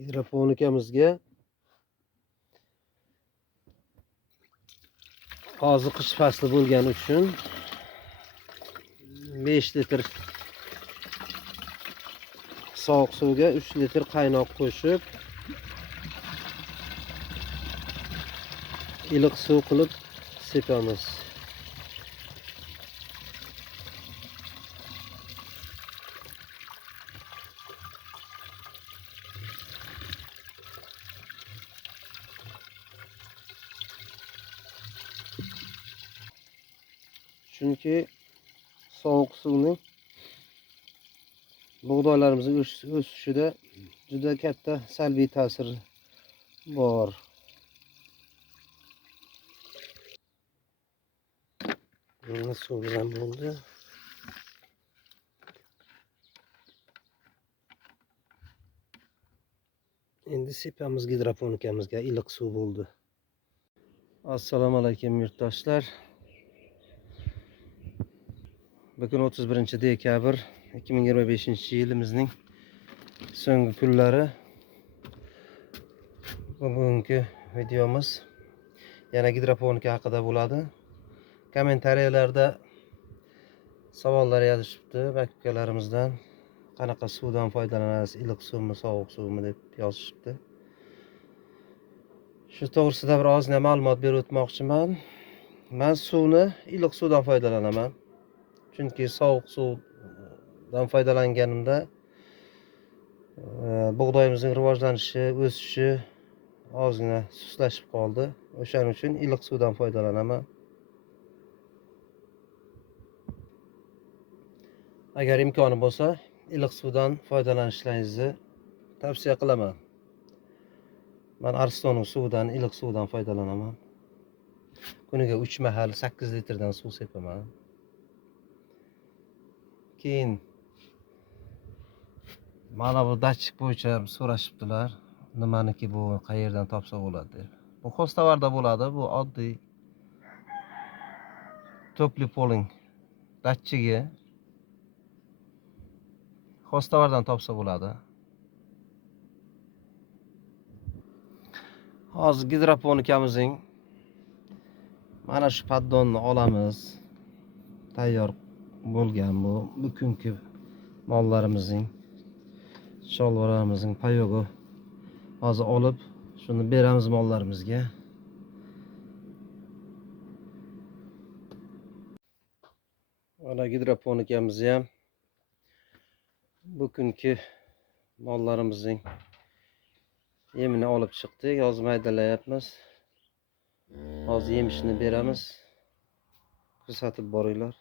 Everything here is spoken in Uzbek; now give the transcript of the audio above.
Hidroponikamizga hozir qish fasli bo'lgani uchun 5 litr sovuq suvga 3 litr qaynoq qo'shib iliq suv qilib sepamiz. Chunki sovuq suvning bug'doylarimizning o'sishida juda katta salbiy ta'siri bor. Mana suv bilan bo'ldi. Endi sepamiz gidroponikamizga, iliq suv bo'ldi. Assalomu alaykum yurtdoshlar. Bugun 31-dekabr 2025-yilimizning so'nggi kunlari. Bugungi videomiz yana gidroponika haqida bo'ladi. Kommentariyalarda savollar yozishibdi aka-ukalarimizdan. Qanaqa suvdan foydalanasiz, iliq suvmi, sovuq suvmi deb yozishibdi. Shu to'g'risida bir ozgina ma'lumot berib o'tmoqchiman. Men suvni iliq suvdan foydalanaman. Chunki sovuq suvdan foydalanganimda bug'doyimizning rivojlanishi, o'sishi ozgina sustlashib qoldi. O'shaning uchun iliq suvdan foydalanaman. Agar imkoni bo'lsa, iliq suvdan foydalanishlaringizni tavsiya qilaman. Men Aristonning suvidan, iliq suvdan foydalanaman. Kuniga 3 mahal 8 litrdan suv sepaman. Keyin mana bu datchik bo'yicha so'rashibdilar. Nimaniki bu, qayerdan topsa bo'ladi deb. Bu Xo'stavarda bo'ladi. Bu oddiy topli poling datchigi. Xo'stavardan topsa bo'ladi. Hozir gidroponikamizning mana shu paddonni olamiz. Tayyor bo'lgan bu. Bugungi mollarimizning, sholvararimizning payogi. Hozir olib, shuni beramiz mollarimizga. Mana gidroponikamizni ham bugungi mollarimizning yemini olib chiqdik. Hozir maydalayapmiz. Hozir yemishini beramiz. Kuzatib boringlar.